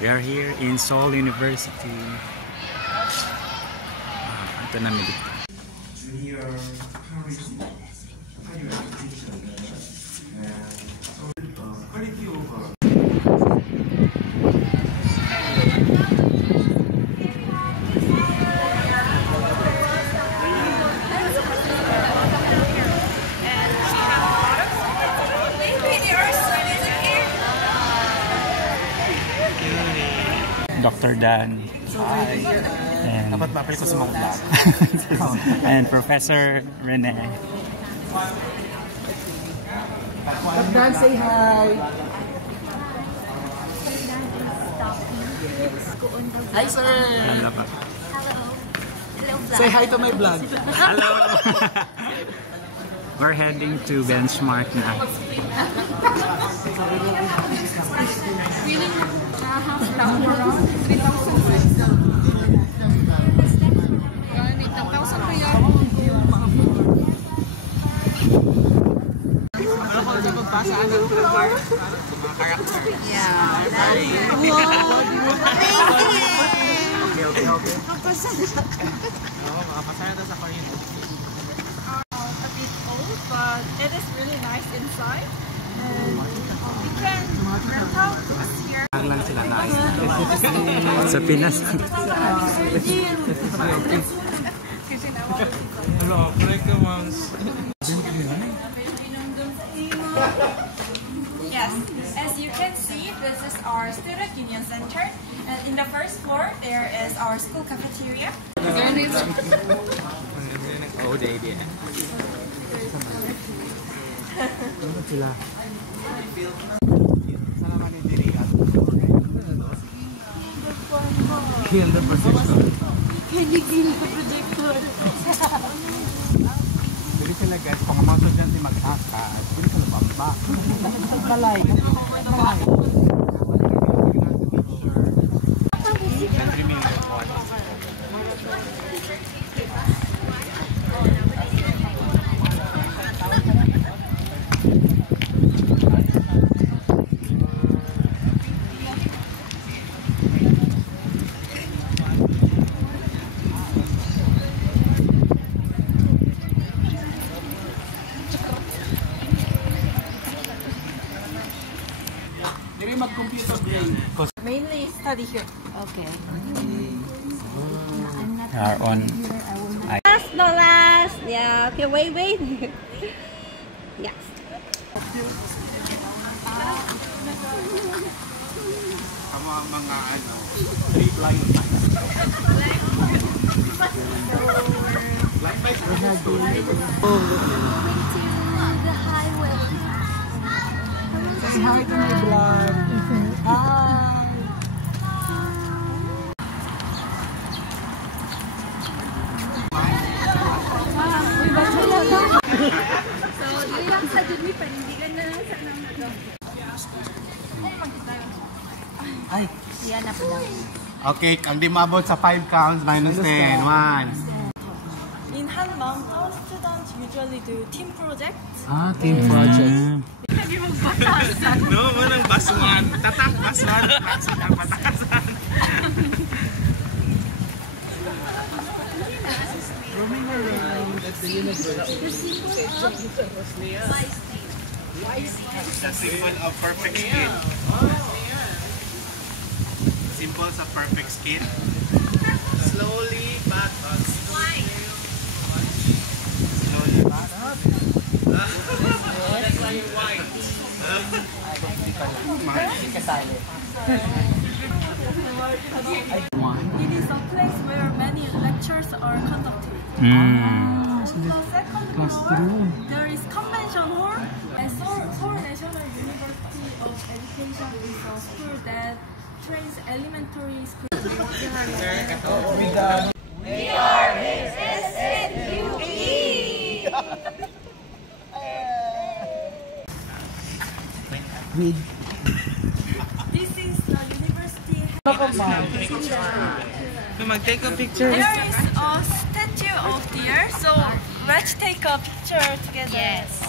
We are here in Seoul University. Ito namin dito. Junior Paris higher education and quality over. Dr. Dan. Hi. And, dapat mapay ko sa mga vlog. and Professor Rene. Dan, say hi. Hi, sir. Hello. Say hi to my vlog. Hello. We're heading to benchmark na. A bit old, but it is really nice inside. And we can rent out this here. Lang sila na. Sa Pinas. Hello, break the ones. Yes, as you can see, this is our student union center. And in the first floor, there is our school cafeteria. Oh, baby. Sila. Kill the projector. Dili sila guys, kung ang mga estudyante mag-haka, dili sila bamba. Balay. Mag-computer brain. Mainly study here. Okay. Are on. Last, no last. Yeah. Okay. Wait. Yes. Mga three line. Line by say hi to my vlog. Hi. So, ilang sa Juni, panindigan na lang sa nang nag Ay. Yan na pala. Okay, ang di mabot sa 5 counts, -10. 1. In Hanmang, our students usually do team projects. Team project. No, manang basuhan. Tatak basuhan. Basuhan patakasan. The symbol of perfect skin. Symbols of perfect skin. Slowly but slowly but that's why you're white. It is a place where many lectures are conducted. The second floor, there is convention hall, and Seoul National University of Education is a school that trains elementary school. We are Miss SNUE. This is the university. Mag-take a picture. There is a statue of deer, so let's take a picture together. Yes.